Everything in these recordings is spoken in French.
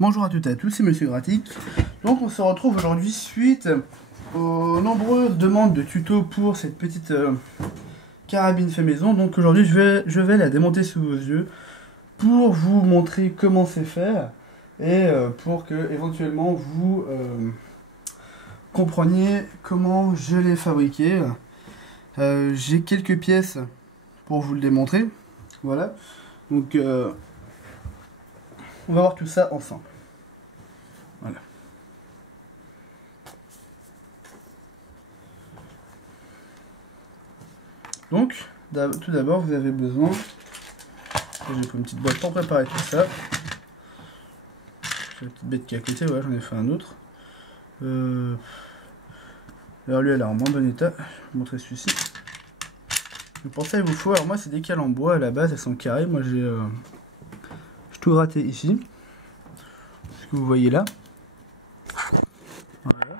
Bonjour à toutes et à tous, c'est Monsieur Gratic. Donc on se retrouve aujourd'hui suite aux nombreuses demandes de tutos pour cette petite carabine fait maison. Donc aujourd'hui je vais la démonter sous vos yeux pour vous montrer comment c'est fait et pour que éventuellement vous compreniez comment je l'ai fabriqué. J'ai quelques pièces pour vous le démontrer. Voilà. Donc on va voir tout ça ensemble. Voilà. Donc, tout d'abord, vous avez besoin... J'ai pris une petite boîte pour préparer tout ça. J'ai la petite bête qui est à côté, ouais, j'en ai fait un autre. Alors lui, elle est en moins bon état. Je vais vous montrer celui-ci. Pour ça, il vous faut... Alors moi, c'est des cales en bois à la base, elles sont carrées. Moi, j'ai tout gratté ici. Ce que vous voyez là. Voilà.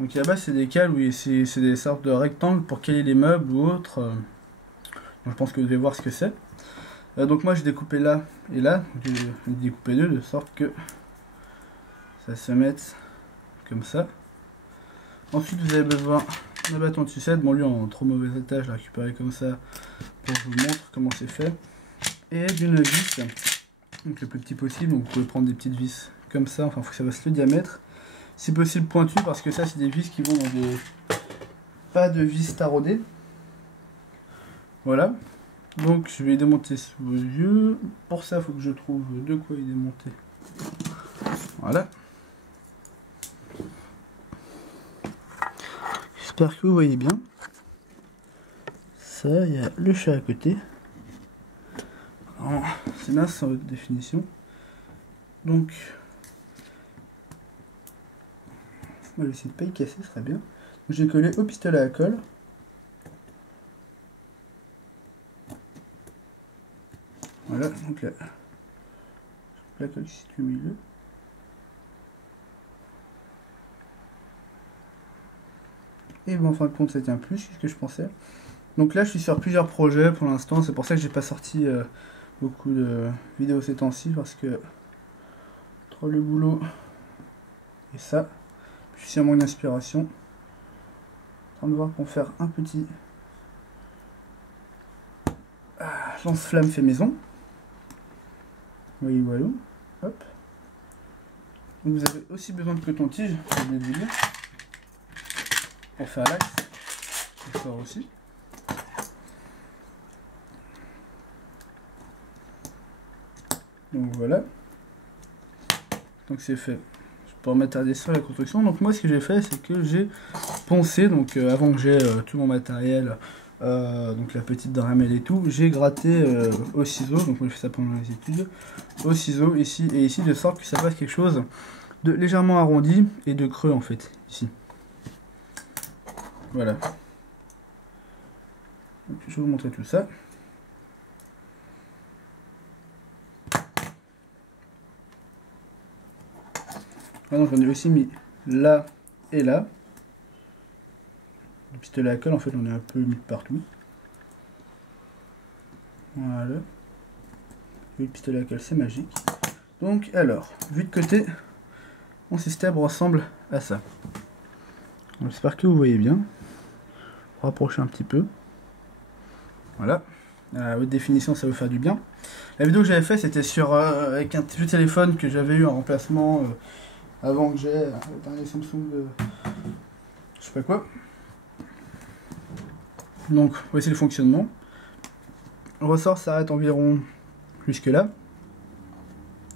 Donc là-bas, c'est des cales où c'est des sortes de rectangles pour caler les meubles ou autres. Donc je pense que vous devez voir ce que c'est. Donc moi, j'ai découpé là et là. J'ai découpé deux de sorte que ça se mette comme ça. Ensuite, vous avez besoin d'un bâton de sucette. Bon, lui en trop mauvais état, je l'ai récupéré comme ça pour que je vous montre comment c'est fait. Et d'une vis, donc le plus petit possible. Donc vous pouvez prendre des petites vis comme ça. Enfin, il faut que ça fasse le diamètre. Si possible pointu, parce que ça, c'est des vis qui vont dans des... Pas de vis taraudées. Voilà. Donc, je vais démonter sous vos yeux. Pour ça, il faut que je trouve de quoi y démonter. Voilà. J'espère que vous voyez bien. Ça, il y a le chat à côté. C'est mince en haute définition. Donc, on va essayer de ne pas y casser, ce serait bien. J'ai collé au pistolet à colle. Voilà, donc là, la colle qui se situe au milieu. Et bon, en fin de compte, ça tient plus, c'est ce que je pensais. Donc là, je suis sur plusieurs projets pour l'instant. C'est pour ça que j'ai pas sorti beaucoup de vidéos ces temps-ci, parce que trop le boulot et ça. Je suis à manque d'inspiration. En train de voir pour faire un petit lance-flamme fait maison. Oui, voilà. Hop. Donc vous avez aussi besoin de coton-tige, j'ai oublié de vous dire, pour faire l'axe. Il sort aussi. Donc voilà. Donc c'est fait. Je peux m'attarder sur la construction. Donc moi, ce que j'ai fait, c'est que j'ai poncé. Donc avant que j'ai tout mon matériel, donc la petite dramelle et tout, j'ai gratté au ciseau. Donc moi, je fais ça pendant les études. Au ciseau ici et ici, de sorte que ça fasse quelque chose de légèrement arrondi et de creux en fait ici. Voilà. Donc, je vais vous montrer tout ça. Ah donc j'en ai aussi mis là et là. Le pistolet à colle, en fait, on est un peu mis partout. Voilà. Et le pistolet à colle, c'est magique. Donc, alors, vu de côté, mon système ressemble à ça. J'espère que vous voyez bien. Rapprocher un petit peu. Voilà. À haute définition, ça va vous faire du bien. La vidéo que j'avais fait, c'était sur avec un vieux téléphone que j'avais eu en remplacement avant que j'ai le dernier Samsung de je sais pas quoi. Donc voici le fonctionnement. Le ressort s'arrête environ jusque là.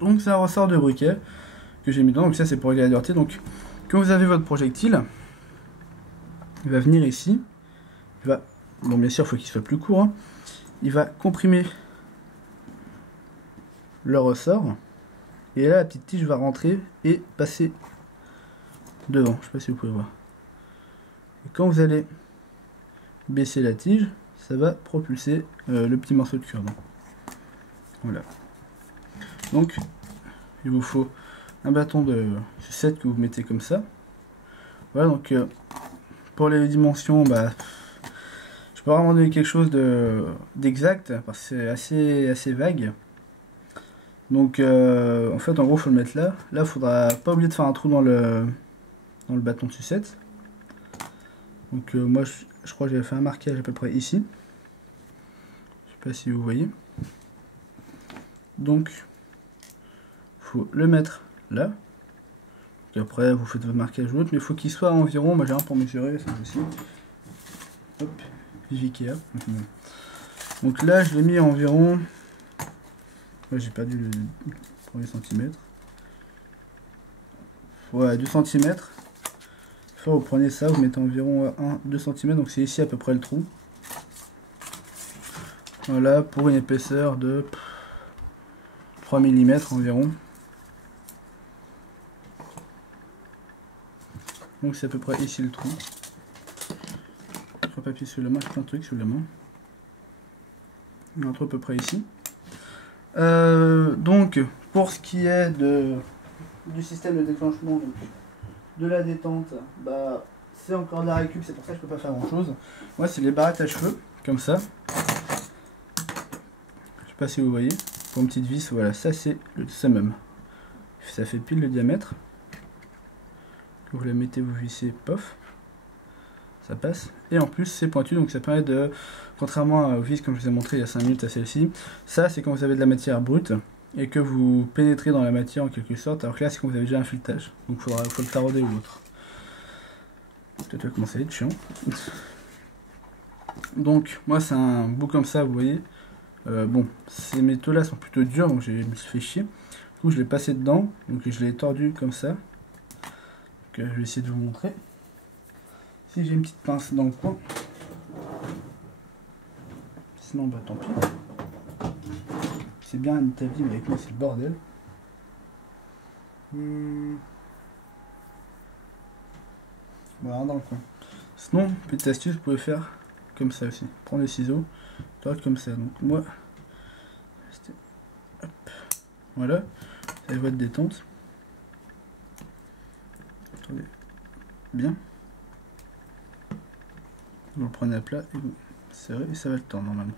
Donc c'est un ressort de briquet que j'ai mis dedans. Donc ça c'est pour régler la dureté. Donc quand vous avez votre projectile, il va venir ici. Il va, bon bien sûr il faut qu'il soit plus court. Hein. Il va comprimer le ressort. Et là la petite tige va rentrer et passer devant. Je sais pas si vous pouvez voir. Et quand vous allez baisser la tige, ça va propulser le petit morceau de cure. Voilà. Donc, il vous faut un bâton de sucette que vous mettez comme ça. Voilà, donc pour les dimensions, bah, Je peux vraiment donner quelque chose d'exact parce que c'est assez vague. Donc en fait en gros faut le mettre là. Là faudra pas oublier de faire un trou dans le bâton de sucette. Donc moi je crois que j'avais fait un marquage à peu près ici. Je sais pas si vous voyez. Donc faut le mettre là. Et après vous faites votre marquage ou autre, mais il faut qu'il soit environ, moi j'ai un pour mesurer, c'est possible. Hop, Ikea. Donc là je l'ai mis à environ. Ouais, j'ai perdu le premier centimètre. Ouais, 2 cm. Vous prenez ça, vous mettez environ 1-2 cm, donc c'est ici à peu près le trou. Voilà, pour une épaisseur de 3 mm environ. Donc c'est à peu près ici le trou. Trois papiers sous la main, plein de trucs sous la main. Un trou à peu près ici. Donc pour ce qui est du système de déclenchement, donc, de la détente, bah c'est encore de la récup, c'est pour ça que je peux pas faire grand chose. Moi c'est les barrettes à cheveux, comme ça. Je sais pas si vous voyez. Pour une petite vis, voilà, ça c'est le summum. Ça fait pile le diamètre. Vous la mettez, vous vissez, pof, ça passe. Et en plus c'est pointu, donc ça permet de, contrairement aux vis comme je vous ai montré il y a 5 minutes à celle-ci, ça c'est quand vous avez de la matière brute et que vous pénétrez dans la matière en quelque sorte, alors que là c'est quand vous avez déjà un filetage, donc il faut le tarauder ou l'autre. Peut-être va commencer à être chiant. Donc moi c'est un bout comme ça, vous voyez. Bon, ces métaux là sont plutôt durs, donc je me suis fait chier. Du coup je l'ai passé dedans, donc je l'ai tordu comme ça. Donc, je vais essayer de vous montrer. Si j'ai une petite pince dans le coin. Sinon bah tant pis. C'est bien un établi, mais avec moi c'est le bordel. Voilà, dans le coin. Sinon, petite astuce, vous pouvez faire comme ça aussi. Prendre les ciseaux, comme ça. Donc moi, hop, voilà, ça va être détente. Attendez, bien. Vous le prenez à plat et vous serrez et ça va le tendre normalement.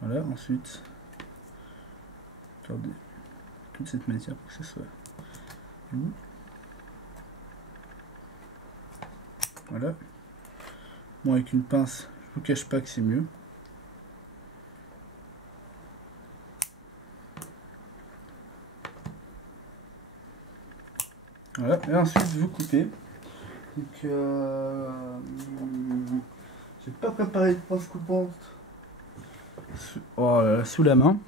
Voilà, ensuite, tordez toute cette matière pour que ce soit bon. Voilà. Bon, avec une pince, je vous cache pas que c'est mieux. Voilà, et ensuite vous coupez. Donc, j'ai pas préparé de pince coupante sous la main.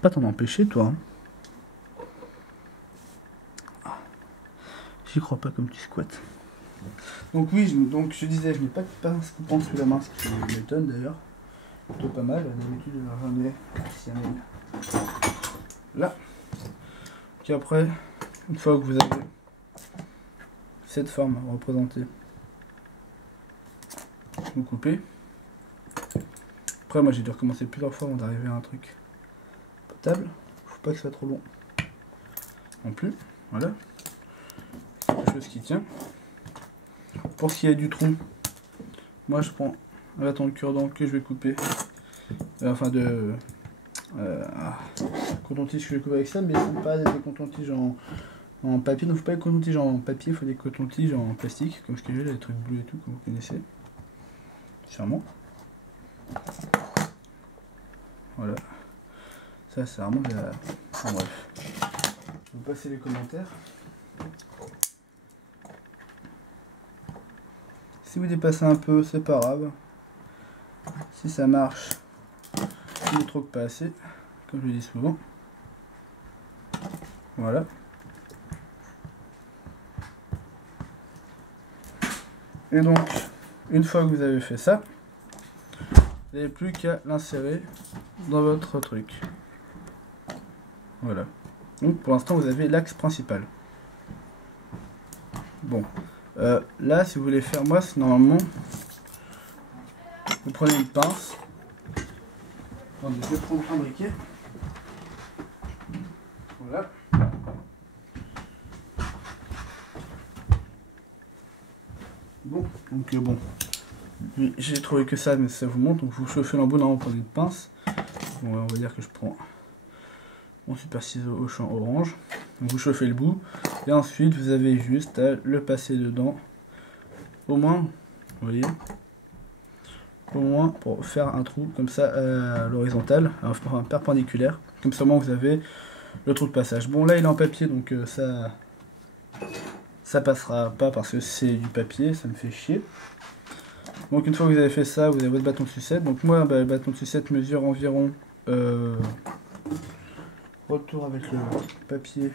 Pas t'en empêcher, toi. Hein. J'y crois pas comme tu squattes. Donc oui, donc je disais, je n'ai pas de pince coupante sous la main, ce qui m'étonne d'ailleurs. Plutôt pas mal, d'habitude j'en ai ici là. Puis après, une fois que vous avez cette forme représentée, vous coupez. Après moi j'ai dû recommencer plusieurs fois avant d'arriver à un truc potable. Faut pas que ce soit trop long non plus. Voilà. Quelque chose qui tient. Pour ce qui est du trou, moi je prends un bâton de cure-dent que je vais couper. Enfin de coton-tige que je vais couper avec ça, mais il ne faut pas des coton-tiges en papier. Donc il ne faut pas des coton-tiges en papier, il faut des coton-tiges en plastique, comme ce que j'ai là, les trucs bleus et tout, comme vous connaissez. Sûrement. Voilà. Ça c'est vraiment de la... Enfin, bref. Je vais vous passer les commentaires. Si vous dépassez un peu, c'est pas grave. Si ça marche, il ne troque pas assez, comme je le dis souvent. Voilà. Et donc, une fois que vous avez fait ça, vous n'avez plus qu'à l'insérer dans votre truc. Voilà. Donc pour l'instant, vous avez l'axe principal. Bon. Là, si vous voulez faire, moi, c'est normalement, vous prenez une pince. Attendez, je vais prendre un briquet. Voilà. Donc bon, j'ai trouvé que ça, mais ça vous montre. Donc vous chauffez l'embout, normalement vous prenez une pince. Bon, on va dire que je prends mon super ciseau au champ orange. Donc vous chauffez le bout et ensuite vous avez juste à le passer dedans, au moins, vous voyez, au moins pour faire un trou comme ça à l'horizontale, enfin perpendiculaire. Comme ça, au moins vous avez le trou de passage. Bon, là il est en papier, donc ça passera pas parce que c'est du papier, ça me fait chier. Donc une fois que vous avez fait ça, vous avez votre bâton de sucette. Donc moi, le bâton de sucette mesure environ retour avec le papier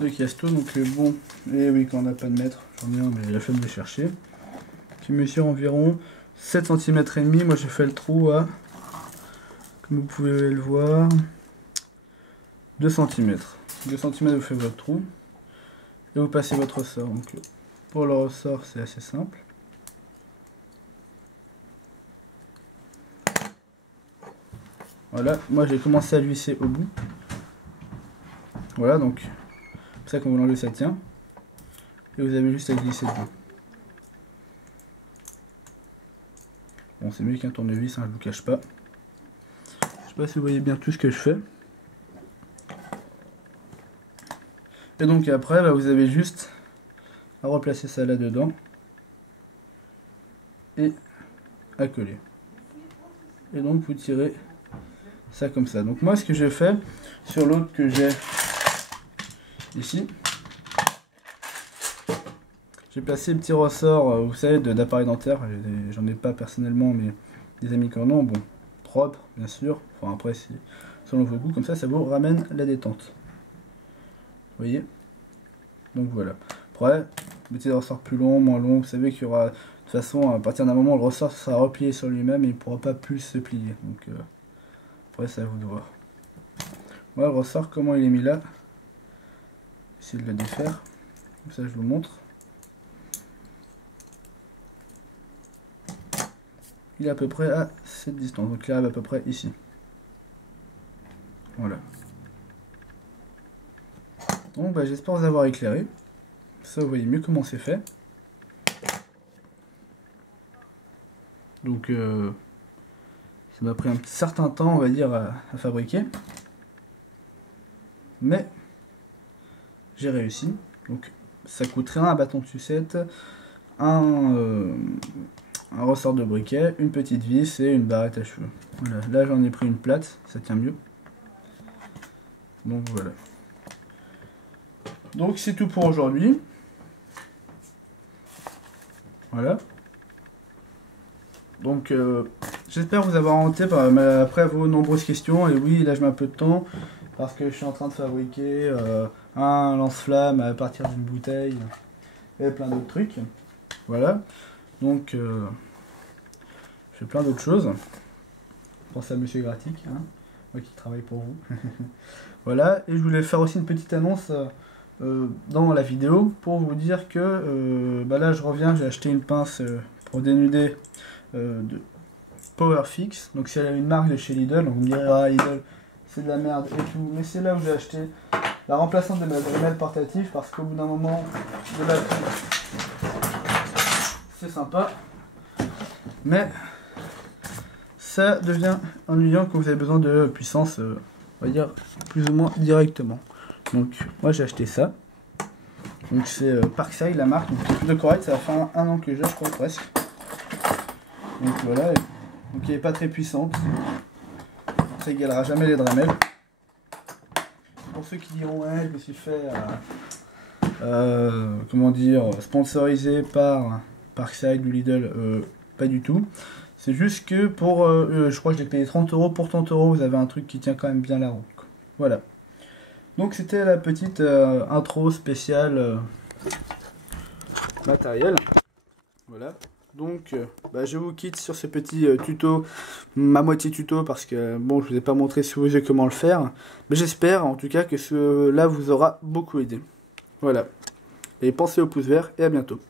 de Casto. Donc bon, et oui, quand on n'a pas de mètre, j'en ai un, mais la flemme de chercher. Qui mesure environ 7 cm et demi. Moi j'ai fait le trou à, comme vous pouvez le voir, 2 cm. 2 cm vous faites votre trou. Et vous passez votre ressort. Donc pour le ressort c'est assez simple. Voilà, moi j'ai commencé à le visser au bout. Voilà, donc c'est pour ça qu'on vous l'enlève, ça tient. Et vous avez juste à glisser dedans. Bon, c'est mieux qu'un tournevis, hein, je vous cache pas. Je sais pas si vous voyez bien tout ce que je fais. Et donc après, vous avez juste à replacer ça là-dedans et à coller. Et donc vous tirez ça comme ça. Donc moi ce que j'ai fait sur l'autre que j'ai ici, j'ai placé le petit ressort, vous savez, d'appareil dentaire. J'en ai pas personnellement, mais des amis qui en ont. Bon, propre bien sûr. Enfin après c'est selon vos goûts, comme ça vous ramène la détente. Vous voyez? Donc voilà. Après, mettez des ressorts plus longs, moins longs. Vous savez qu'il y aura, de toute façon, à partir d'un moment, le ressort sera replié sur lui-même et il ne pourra pas plus se plier. Donc après, c'est à vous de voir. Voilà le ressort, comment il est mis là. Essayez de le défaire. Comme ça, je vous montre. Il est à peu près à cette distance. Donc là, à peu près ici. Voilà. Donc j'espère vous avoir éclairé. Ça, vous voyez mieux comment c'est fait. Donc ça m'a pris un certain temps, on va dire, à fabriquer. Mais j'ai réussi. Donc ça coûte rien, un bâton de sucette, un ressort de briquet, une petite vis et une barrette à cheveux. Voilà. Là j'en ai pris une plate, ça tient mieux. Donc voilà. Donc c'est tout pour aujourd'hui. Voilà. Donc j'espère vous avoir orienté après vos nombreuses questions. Et oui, là je mets un peu de temps parce que je suis en train de fabriquer un lance-flamme à partir d'une bouteille et plein d'autres trucs. Voilà. Donc je fais plein d'autres choses. Pensez à Monsieur Gratic, hein, moi qui travaille pour vous. Voilà. Et je voulais faire aussi une petite annonce dans la vidéo pour vous dire que là je reviens, j'ai acheté une pince pour dénuder de Powerfix. Donc c'est une marque de chez Lidl. Donc vous me direz, ah Lidl c'est de la merde et tout, mais c'est là où j'ai acheté la remplaçante de ma Dremel portative, parce qu'au bout d'un moment de la c'est sympa, mais ça devient ennuyant quand vous avez besoin de puissance, on va dire plus ou moins directement. Donc moi j'ai acheté ça. Donc c'est Parkside la marque, donc c'est plutôt correct, ça va faire un an que j'ai, je crois, presque. Donc voilà, donc elle n'est pas très puissante, ça égalera jamais les Dremel. Pour ceux qui diront ouais, je me suis fait comment dire, sponsorisé par Parkside ou Lidl, pas du tout. C'est juste que pour, je crois que je l'ai payé 30 €, pour 30 € vous avez un truc qui tient quand même bien la route. Voilà. Donc c'était la petite intro spéciale matériel. Voilà. Donc je vous quitte sur ce petit tuto, ma moitié tuto, parce que bon, je vous ai pas montré sous vos yeux comment le faire. Mais j'espère en tout cas que cela vous aura beaucoup aidé. Voilà. Et pensez au pouce vert et à bientôt.